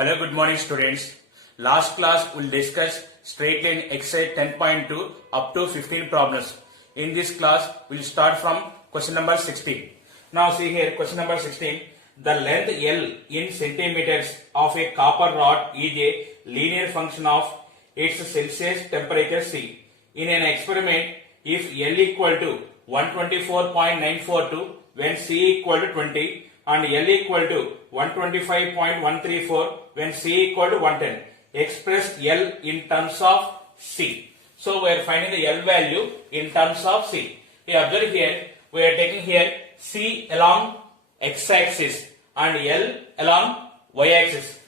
Hello, good morning students. Last class we'll discuss straight line exercise 10.2 up to 15 problems. In this class we'll start from question number 16. Now see here question number 16. The length L in centimeters of a copper rod is a linear function of its Celsius temperature C. In an experiment, if L equal to 124.942 when C equal to 20 and L equal to 125.134 when C equal to 110. Express L in terms of C. So we are finding the L value in terms of C. You observe here, we are taking here C along x-axis and L along y-axis.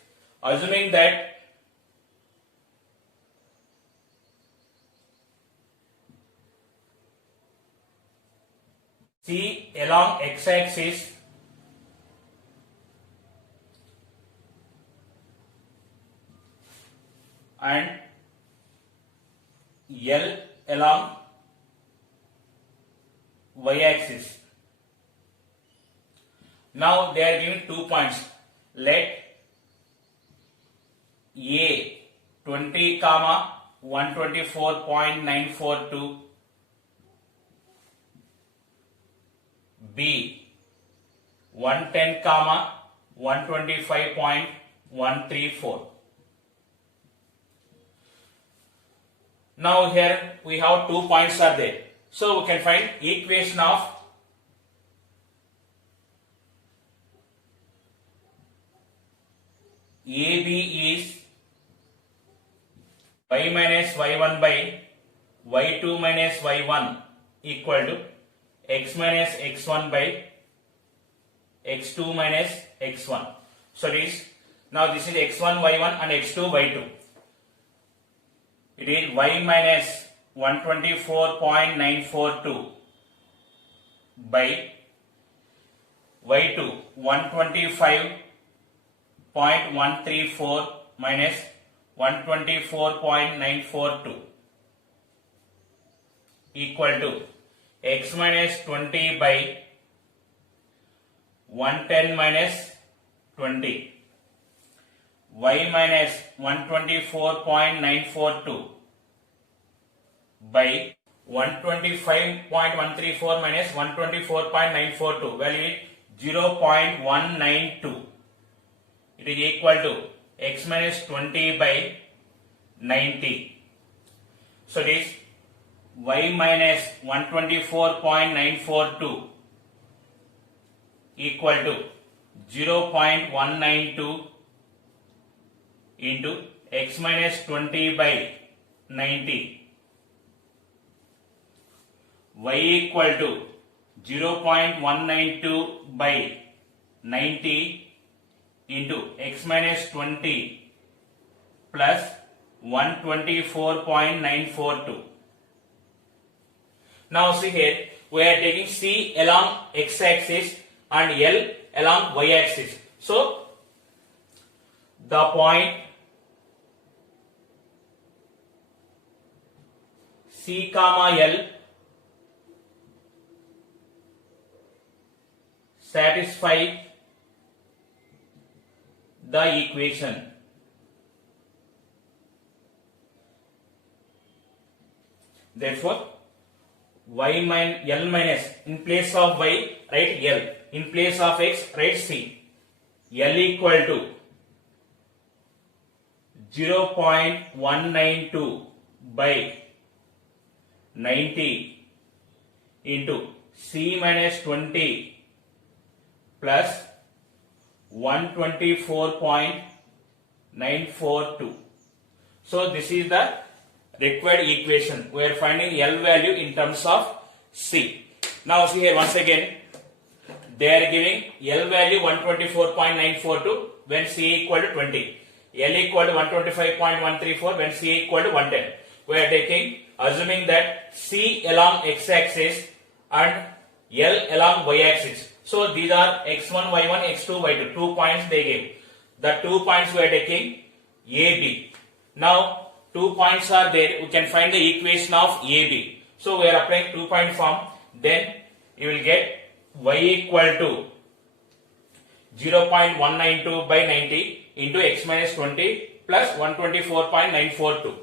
Assuming that C along x-axis and L along y-axis. Now they are giving 2 points. Let A 20, 124.942, B 110, 125.134. Now here we have 2 points are there. So we can find equation of AB is y minus y1 by y2 minus y1 equal to x minus x1 by x2 minus x1. So this now this is x1 y1 and x2 y2. It is y minus 124.942 by y2 125.134 minus 124.942 equal to x minus 20 by 110 minus 20. Y minus 124.942 by 125.134 minus 124.942, value is 0.192. It is equal to x minus 20 by 90. So this y minus 124.942 equal to 0.192 into x minus 20 by 90. Y equal to 0.192 by 90 into x minus 20 plus 124.942. Now see here, we are taking C along x-axis and L along y-axis. So the point C, L satisfy the equation. Therefore, y minus L minus, in place of y write L, in place of x write C. L equal to 0.192 by 90 into C minus 20 plus 124.942. So this is the required equation. We are finding L value in terms of C. Now see here once again, they are giving L value 124.942 when C equal to 20. L equal to 125.134 when C equal to 110. We are taking, assuming that C along x-axis and L along y-axis. So these are x1, y1, x2, y2. 2 points they gave. The 2 points we are taking A, B. Now 2 points are there. We can find the equation of A, B. So we are applying 2-point form. Then you will get y equal to 0.192 by 90 into x minus 20 plus 124.942.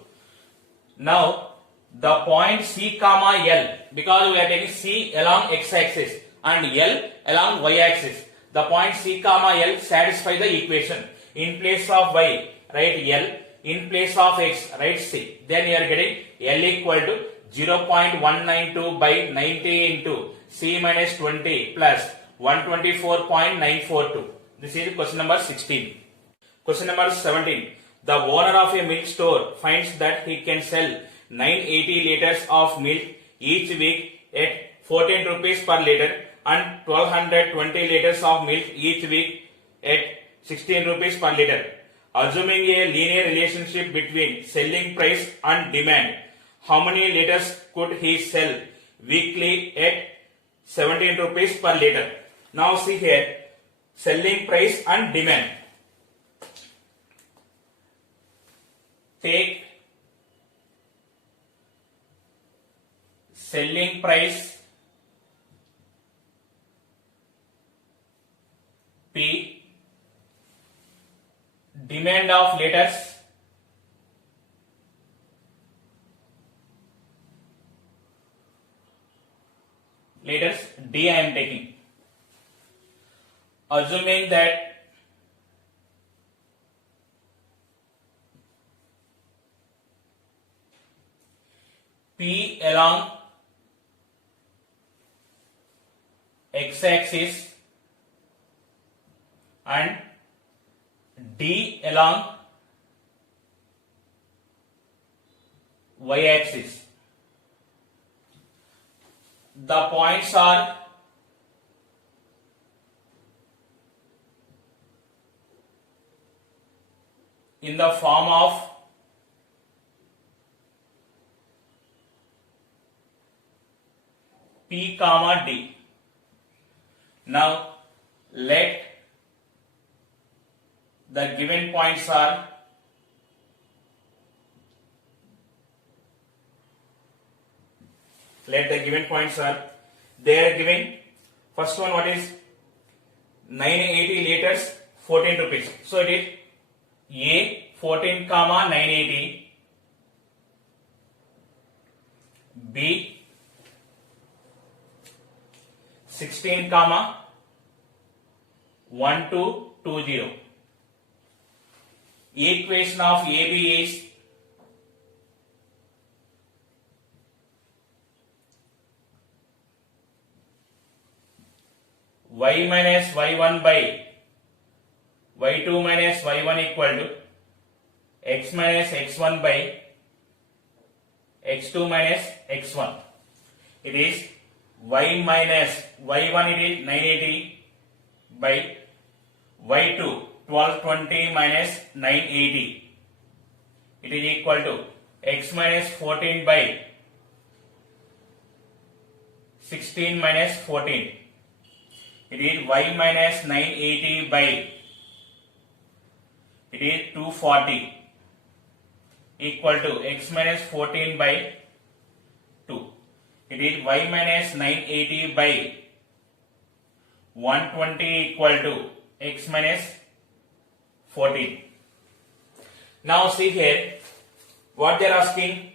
Now the point C comma L, because we are taking C along x axis and L along y axis, the point C comma L satisfy the equation. In place of y, write L, in place of x, write C. Then you are getting L equal to 0.192 by 90 into C minus 20 plus 124.942. This is question number 16. Question number 17. The owner of a milk store finds that he can sell 980 liters of milk each week at 14 rupees per liter and 1220 liters of milk each week at 16 rupees per liter. Assuming a linear relationship between selling price and demand, how many liters could he sell weekly at 17 rupees per liter? Now see here, selling price and demand. Take selling price P, demand of liters D I am taking. Assuming that P along x axis and D along y axis. The points are in the form of P comma D. Now let the given points are they are given. First one, what is 980 liters 14 rupees. So it is A 14 comma 980, B 16 comma 1220. Equation of AB is y minus y1 by y2 minus y1 equal to x minus x1 by x2 minus x1. It is y minus y1 it is 980 by y2 1220 minus 980. It is equal to x minus 14 by 16 minus 14. It is y minus 980 by it is 240 equal to x minus 14 by 2. It is y minus 980 by 120 equal to x minus 14. Now see here what they are asking.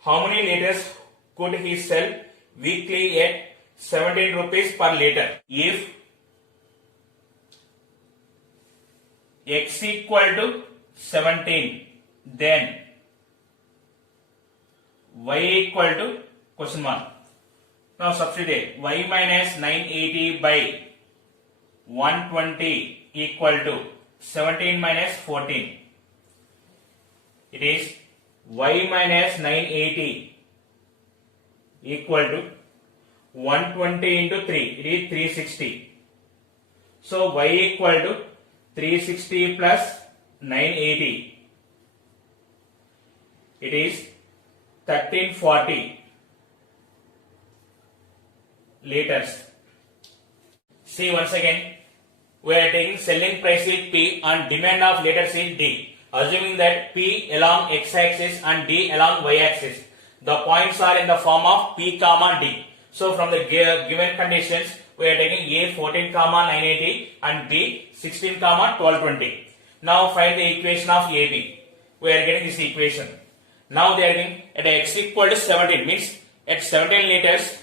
How many liters could he sell weekly at 17 rupees per liter? If x equal to 17, then y equal to question mark. Now substitute y minus 980 by 120 equal to 17 minus 14. It is y minus 980 equal to 120 into 3. It is 360. So y equal to 360 plus 980. It is 1340 liters. See once again, we are taking selling price is P and demand of liters is D. Assuming that P along x axis and D along y axis. The points are in the form of P comma D. So from the given conditions, we are taking A 14 comma 980 and B 16 comma 1220. Now find the equation of AB. We are getting this equation. Now they are getting at x equal to 17 means at 17 liters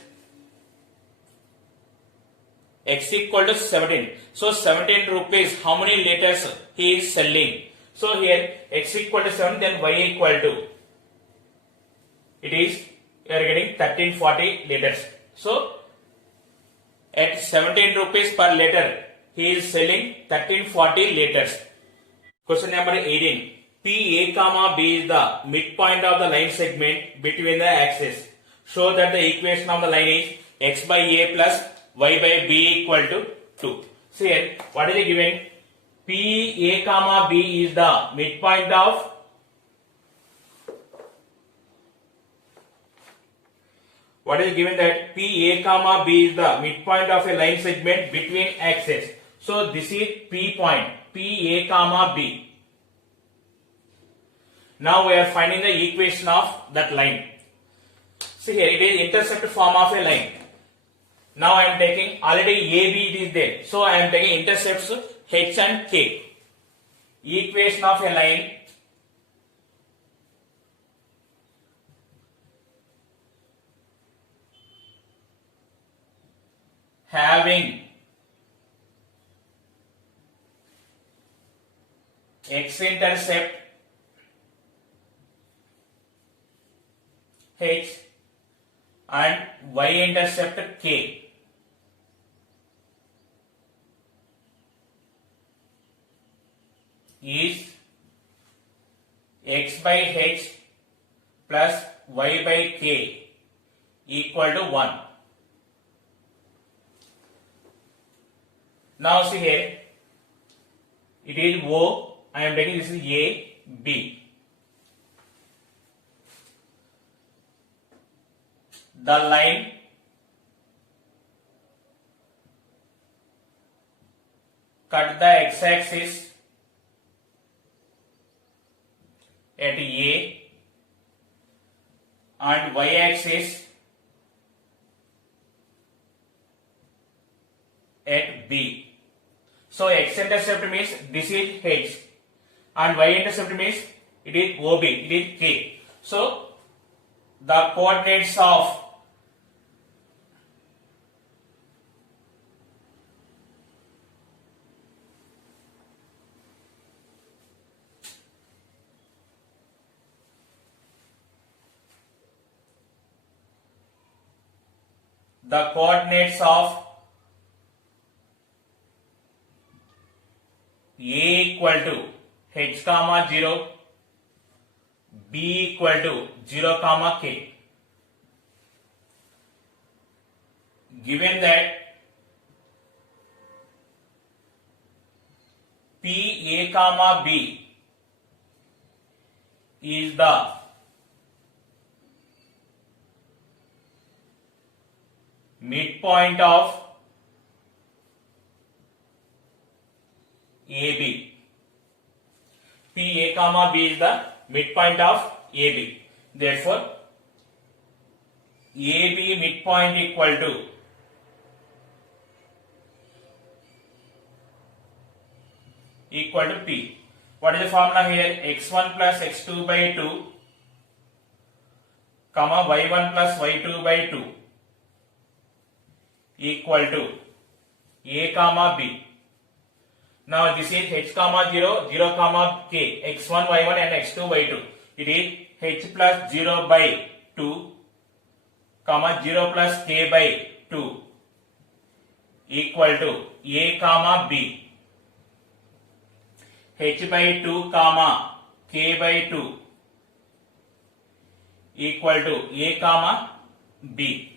x equal to 17. So 17 rupees, how many liters he is selling? So here x equal to 7, then y equal to, it is, you are getting 1340 liters. So at 17 rupees per liter, he is selling 1340 liters. Question number 18. PA comma B is the midpoint of the line segment between the axes. Show that the equation of the line is x by A plus y by B equal to 2. So here, what is it given? PA comma B is the midpoint of what is given that PA comma B is the midpoint of a line segment between axes. So this is P point, PA comma B. Now we are finding the equation of that line. See here, it is intercept form of a line. Now I am taking, already AB it is there. So I am taking intercepts H and K. Equation of a line having x-intercept H and y-intercept K is x by H plus y by K equal to 1. Now see here, it is O, I am taking this is A, B. The line cut the x-axis at A and y-axis at B. So x-intercept means this is H and y-intercept means it is OB, it is K. So the coordinates of A equal to H comma 0, B equal to 0 comma K. Given that P A comma B is the midpoint of AB. P A comma B is the midpoint of AB. Therefore, AB midpoint equal to P. What is the formula here? X1 plus X2 by 2 comma Y1 plus Y2 by 2 equal to A comma B. Now this is H comma 0, 0 comma K, X1 Y1 and X2 Y2. It is H plus 0 by 2 comma 0 plus K by 2 equal to A comma B. H by 2 comma K by 2 equal to A comma B.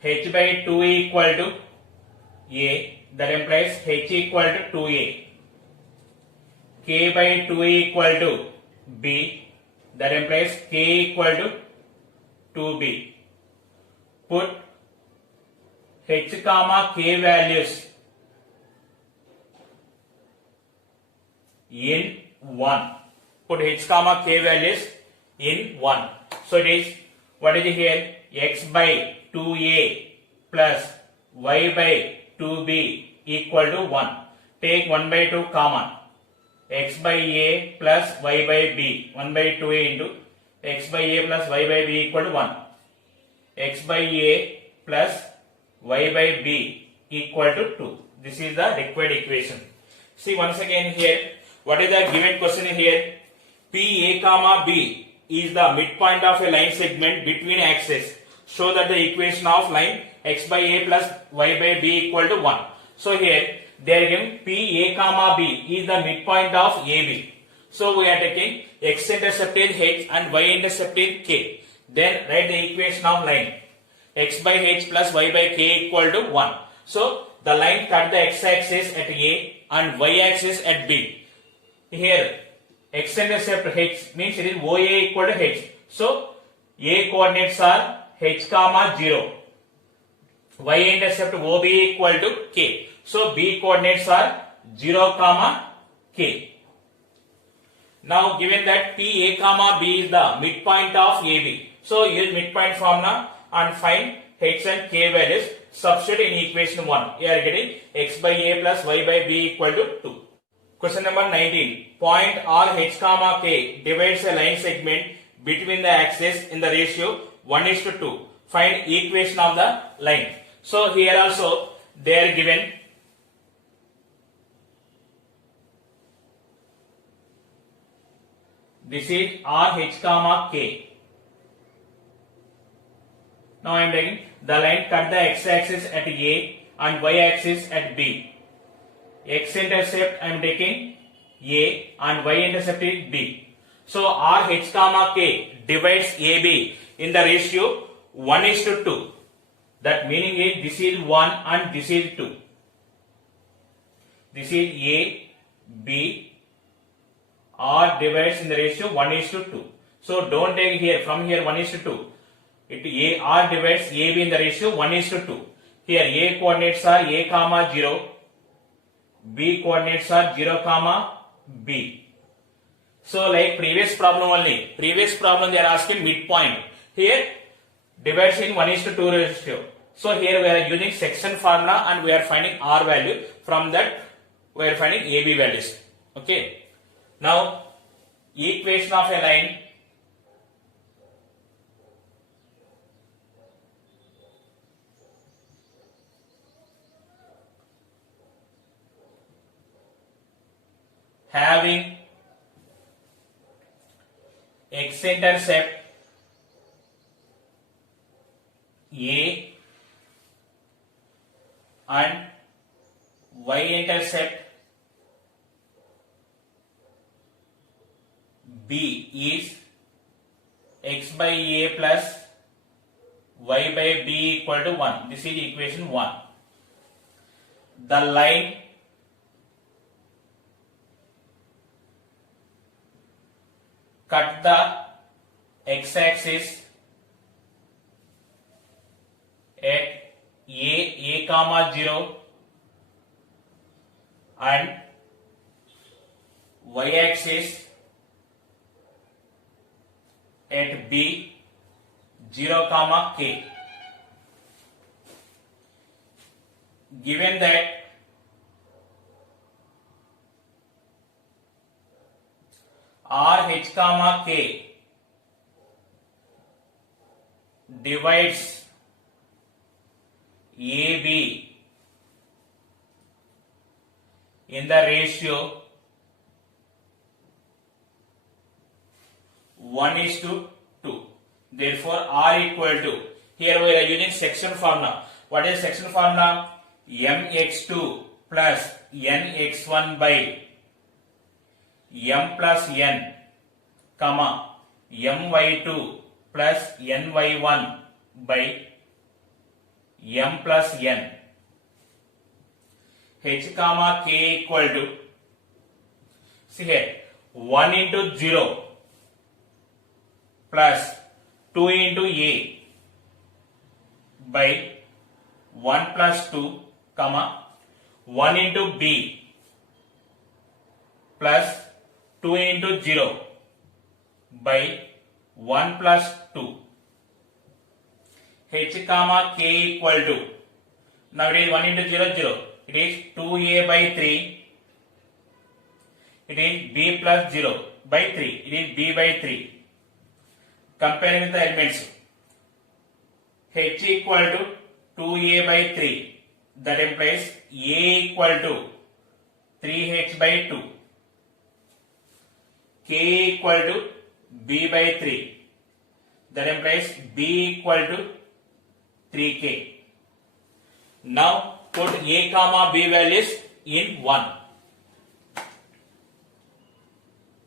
H by 2 equal to A, that implies H equal to 2A. K by 2 equal to B, that implies K equal to 2B. Put h comma k values in 1. Put h comma k values in 1. So it is, what is it here? X by 2a plus y by 2b equal to 1. Take 1 by 2 common. X by a plus y by b. 1 by 2a into x by a plus y by b equal to 1. X by a plus y by b equal to 2. This is the required equation. See once again here, what is the given question here? P a comma b is the midpoint of a line segment between axes. Show that the equation of line x by a plus y by b equal to 1. So here they are given P a comma b is the midpoint of AB. So we are taking x intercept is h and y intercept is k. Then write the equation of line x by h plus y by k equal to 1. So the line cut the x axis at A and y axis at B. Here x intercept h means it is OA equal to h. So A coordinates are h comma 0. Y intercept OB equal to k. So B coordinates are 0 comma k. Now given that P a comma b is the midpoint of AB. So use midpoint formula and find h and k values. Substitute in equation 1. You are getting x by a plus y by b equal to 2. Question number 19. Point R h comma k divides a line segment between the axes in the ratio 1:2. Find equation of the line. So here also they are given this is R h comma k. Now I am taking the line cut the x axis at A and y axis at B. X intercept I am taking A and y intercept is B. So R h comma k divides AB in the ratio 1:2. That meaning is this is 1 and this is 2. This is A, B. R divides in the ratio 1:2. So don't take here from here 1:2. It A R divides AB in the ratio 1:2. Here A coordinates are A comma 0. B coordinates are 0 comma B. So like previous problem only. Previous problem they are asking midpoint. Here divides in 1:2 ratio. So here we are using section formula and we are finding R value. From that we are finding AB values. Okay. Now equation of a line having x intercept A and y intercept B is x by A plus y by B equal to 1. This is equation 1. The line cut the x axis at A comma 0 and y axis at B 0 comma k. Given that R h comma k divides AB in the ratio 1:2. Therefore R equal to, here we are using section formula. What is section formula? mx2 plus nx1 by m plus n comma my2 plus ny1 by m plus n. H comma k equal to, see here, 1 into 0 plus 2 into a by 1 plus 2, comma 1 into b plus 2 into 0 by 1 plus 2. H comma k equal to, now it is 1 into 0, 0. It is 2a by 3. It is b plus 0 by 3. It is b by 3. Comparing with the elements, h equal to 2a by 3. That implies a equal to 3h by 2. K equal to b by 3. That implies b equal to 3k. Now put a comma b values in 1.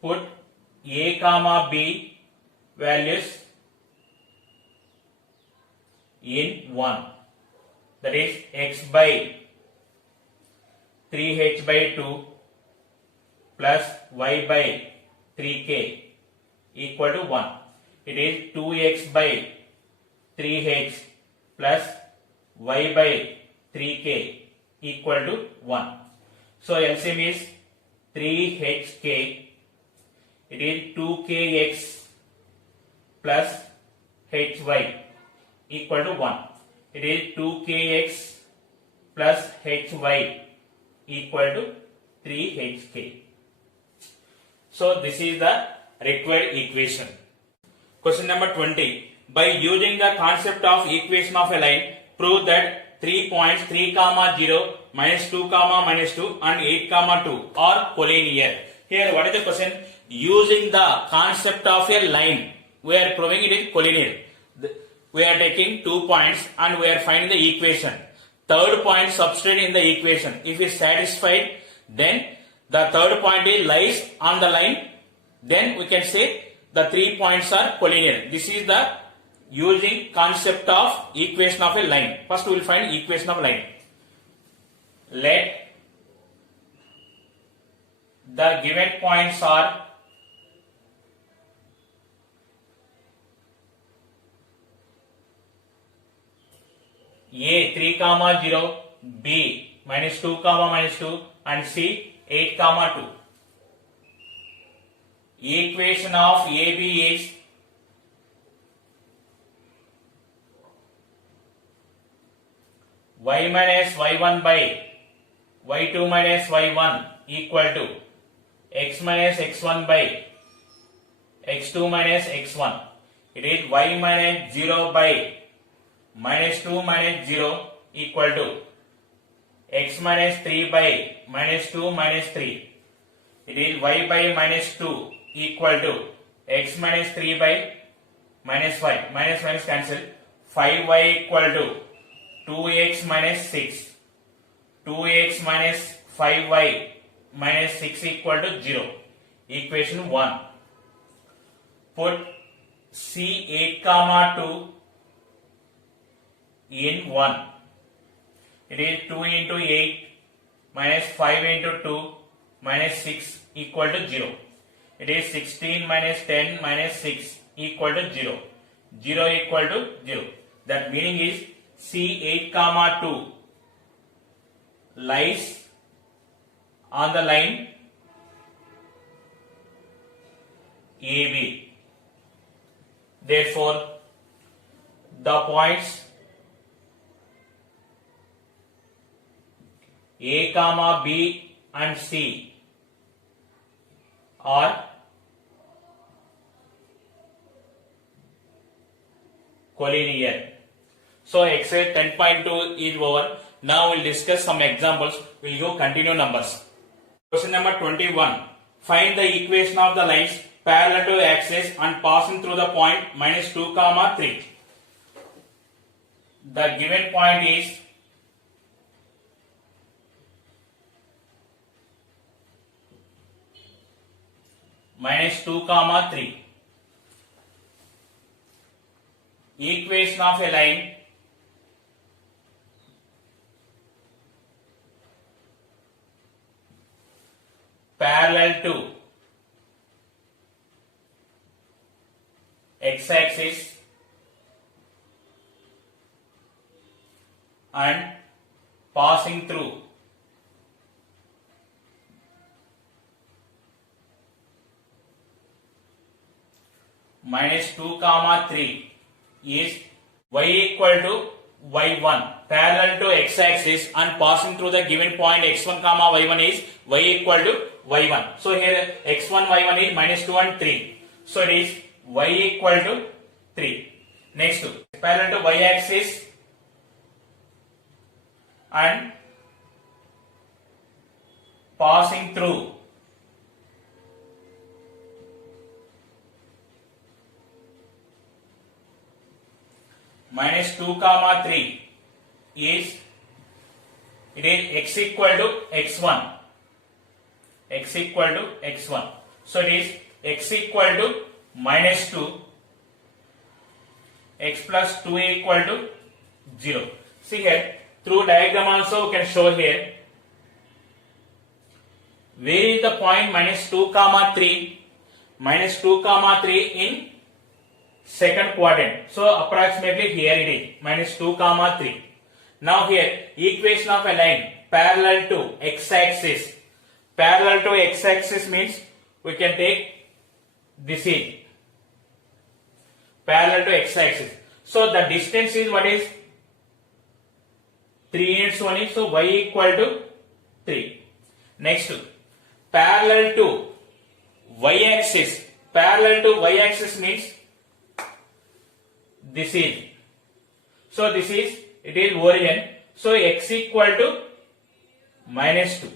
Put a comma b values in 1. That is x by 3h by 2 plus y by 3k equal to 1. It is 2x by 3h plus y by 3k equal to 1. So LCM is 3hk. It is 2kx plus hy equal to 1. It is 2kx plus hy equal to 3hk. So this is the required equation. Question number 20. By using the concept of equation of a line, prove that 3 points 3 comma 0 minus 2 comma minus 2 and 8 comma 2 are collinear. Here what is the question? Using the concept of a line, we are proving it is collinear. We are taking 2 points and we are finding the equation. Third point substitute in the equation. If it is satisfied, then the third point lies on the line. Then we can say the 3 points are collinear. This is the using concept of equation of a line. First we will find equation of line. Let the given points are A 3 comma 0, B minus 2 comma minus 2 and C 8 comma 2. Equation of AB is y minus y1 by y2 minus y1 equal to x minus x1 by x2 minus x1. It is y minus 0 by minus 2 minus 0 equal to x minus 3 by minus 2 minus 3. It is y by minus 2 equal to x minus 3 by minus 5. Minus minus cancel. 5y equal to 2x minus 6. 2x minus 5y minus 6 equal to 0. Equation 1. Put C 8 comma 2 in 1. It is 2 into 8 minus 5 into 2 minus 6 equal to 0. It is 16 minus 10 minus 6 equal to 0. 0 equal to 0. That meaning is C 8 comma 2 lies on the line AB. Therefore, the points A comma B and C are collinear. So exercise 10.2 is over. Now we'll discuss some examples. We'll go continue numbers. Question number 21. Find the equation of the lines parallel to axis and passing through the point minus 2 comma 3. The given point is minus 2 comma 3. Equation of a line parallel to x-axis and passing through minus 2 comma 3 is y equal to y1 parallel to x-axis and passing through the given point x1 comma y1 is y equal to y1. So here x1 y1 is minus 2 and 3. So it is y equal to 3. Next, parallel to y-axis and passing through minus 2 comma 3 is x equal to x1. X equal to x1. So it is x equal to minus 2, x plus 2 equal to 0. See here, through diagram also we can show here. Where is the point minus 2 comma 3? Minus 2 comma 3 in second quadrant. So approximately here it is minus 2 comma 3. Now here equation of a line parallel to x-axis. Parallel to x-axis means we can take this is parallel to x-axis. So the distance is what is 3 units only. So y equal to 3. Next, parallel to y-axis. Parallel to y-axis means this is. So this is, it is origin. So x equal to minus 2.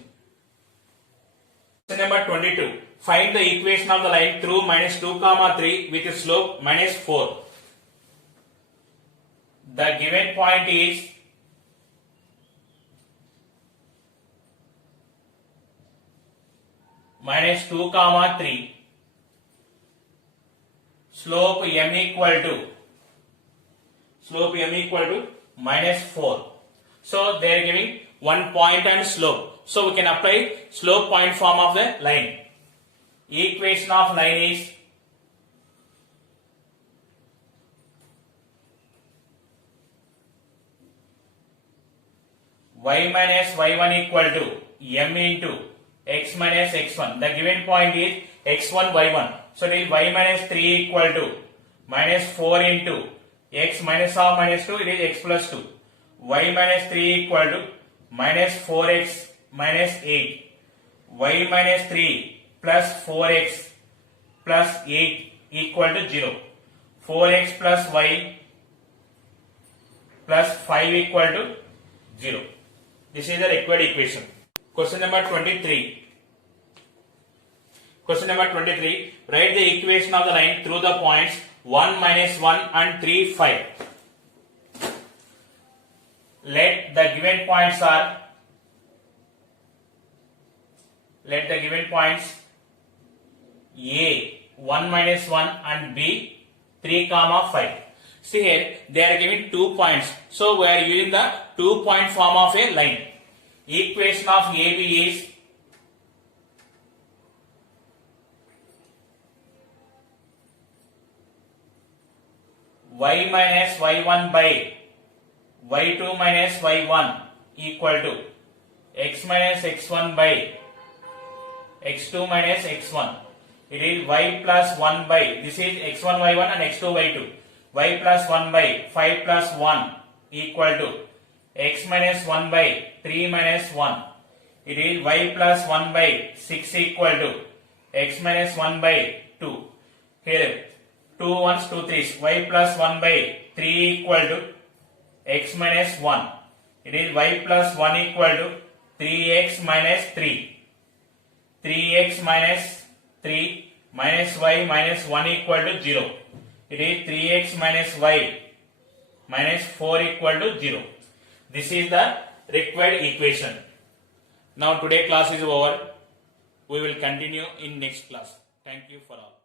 Question number 22. Find the equation of the line through minus 2 comma 3 with a slope minus 4. The given point is minus 2 comma 3. Slope m equal to minus 4. So they are giving one point and slope. So we can apply slope point form of the line. Equation of line is y minus y1 equal to m into x minus x1. The given point is x1 y1. So it is y minus 3 equal to minus 4 into x minus of minus 2, it is x plus 2. Y minus 3 equal to minus 4x minus 8. Y minus 3 plus 4x plus 8 equal to 0. 4x plus y plus 5 equal to 0. This is the required equation. Question number 23. Question number 23. Write the equation of the line through the points 1, minus 1 and 3, 5. Let the given points A 1 minus 1 and B 3 comma 5. See here they are giving 2 points. So we are using the 2 point form of a line. Equation of AB is y minus y1 by y2 minus y1 equal to x minus x1 by x2 minus x1. It is y plus 1 by, this is x1 y1 and x2 y2. Y plus 1 by 5 plus 1 equal to x minus 1 by 3 minus 1. It is y plus 1 by 6 equal to x minus 1 by 2. Here 2 1s 2 3s. Y plus 1 by 3 equal to x minus 1. It is y plus 1 equal to 3x minus 3. 3x minus 3 minus y minus 1 equal to 0. It is 3x minus y minus 4 equal to 0. This is the required equation. Now today class is over. We will continue in next class. Thank you for all.